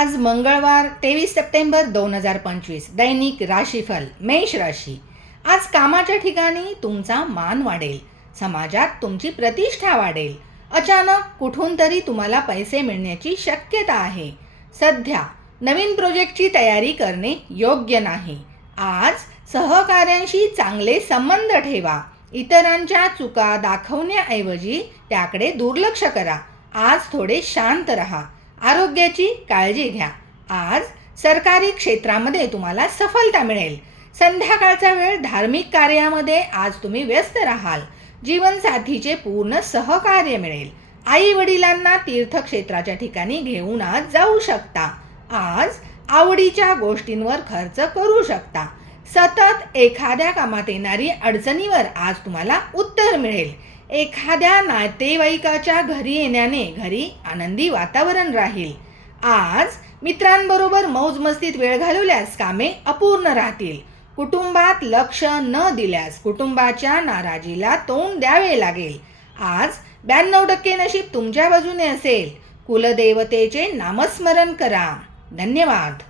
आज मंगळवार 23 सप्टेंबर 2025 दैनिक राशीफल मेष राशी। आज कामाच्या ठिकाणी तुमचा मान वाढेल, समाजात तुमची प्रतिष्ठा वाढेल, अचानक कुठून तरी तुम्हाला पैसे मिळण्याची शक्यता आहे। सध्या नवीन प्रोजेक्टची तयारी करणे योग्य नाही। आज सहकाऱ्यांशी चांगले संबंध ठेवा, इतरांच्या चुका दाखवण्याऐवजी त्याकडे दुर्लक्ष करा। आज थोडे शांत रहा, आरोग्याची काळजी घ्या। आज सरकारी क्षेत्रामध्ये तुम्हाला सफलता मिळेल। संध्याकाळचा वेळ धार्मिक कार्यामध्ये आज तुम्ही व्यस्त राहाल, जीवनसाथीचे पूर्ण सहकार्य मिळेल। आई वडिलांना तीर्थक्षेत्राच्या ठिकाणी घेऊन आज जाऊ शकता। आज आवडीच्या गोष्टींवर खर्च करू शकता। सतत एखाद्या कामात येणारी अडचणीवर आज तुम्हाला उत्तर मिळेल। एखाद्या नातेवाईकाच्या घरी येण्याने घरी आनंदी वातावरण राहील। आज मित्रांबरोबर मौज मस्तीत वेळ घालवल्यास कामे अपूर्ण राहतील। कुटुंबात लक्ष न दिल्यास कुटुंबाच्या नाराजीला तोंड द्यावे लागेल। आज 92% नशीब तुमच्या बाजूने असेल। कुलदेवतेचे नामस्मरण करा। धन्यवाद।